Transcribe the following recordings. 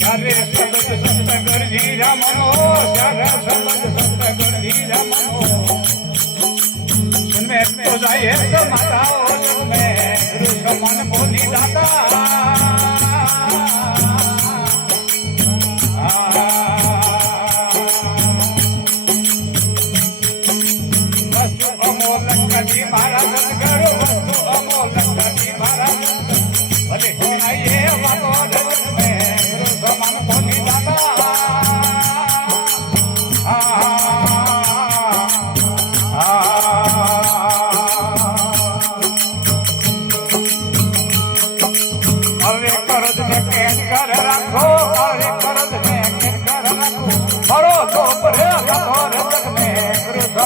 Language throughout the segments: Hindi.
ત્યારે સબદ સંત ગરજી રમનો ત્યારે સબદ સંત ગરજી રમનો सुनमे तो जाए तो माताओ में गुरु मन बोली दाता वस्तु अमोल लक्ष्मी महाराज करो वस्तु अमोल लक्ष्मी महाराज भले सुनाइए बाबो में गुरु मन बोली दाता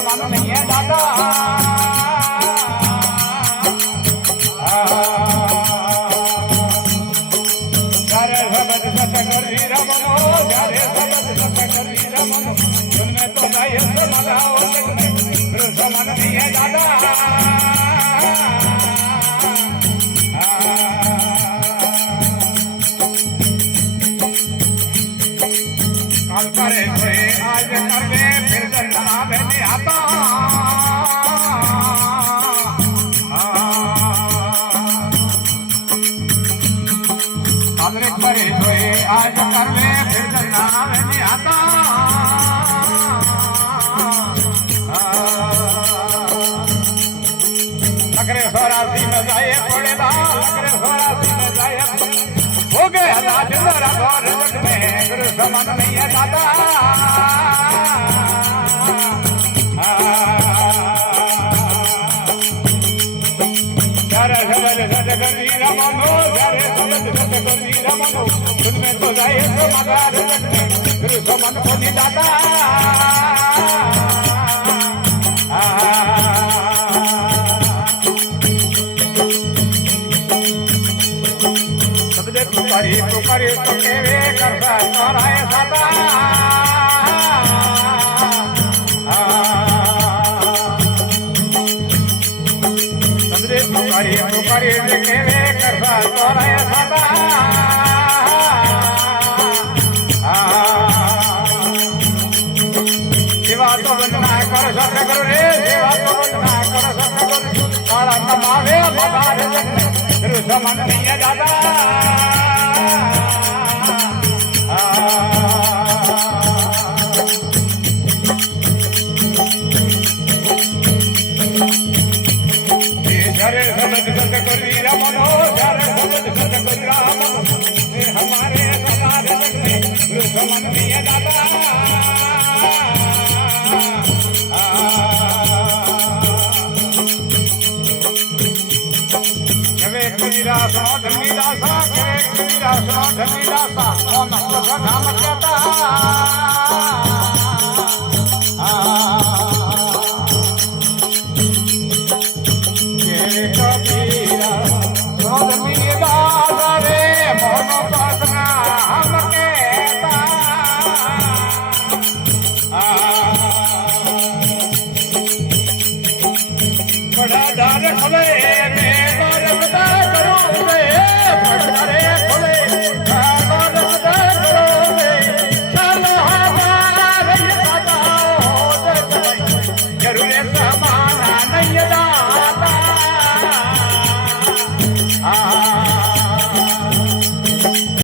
मन नहीं है दादा जारे सबद सत करी रमनो जारे सबद सत करी रमनो उनमें तो जाए तो लगाओ मन नहीं है दादा काल करे थे आज कर ले फिर जन्मा में आता काल करे थे आज कर ले फिर जन्मा में आता नगरे सोरासी में जाए पड़ेगा नगरे सोरासी में जाए हो गए हजार जरा गौर में गुरु समान नहीं है दादा जारे सबद सत करी रमनो जारे सबद सत करी रमनो उनमें तो जाए तो मगर गुरु समान बोली दादा पुकारी पुकारी तो केवे करता कराए सदा समझे पुकारी पुकारी तो केवे करता कराए सदा सेवा तो वंदना कर सत करो रे सेवा तो वंदना कर सत करो काला कमावे बदार गुरु समान नहीं है दादा जरे सबद सत करी रमनो जरे सबद सत करी रमनो हमारे समाज में गुरु समान नहीं है दादा कबीरासा धनीदासा कबीरासा धनीदासा ओ नमः धाम कहता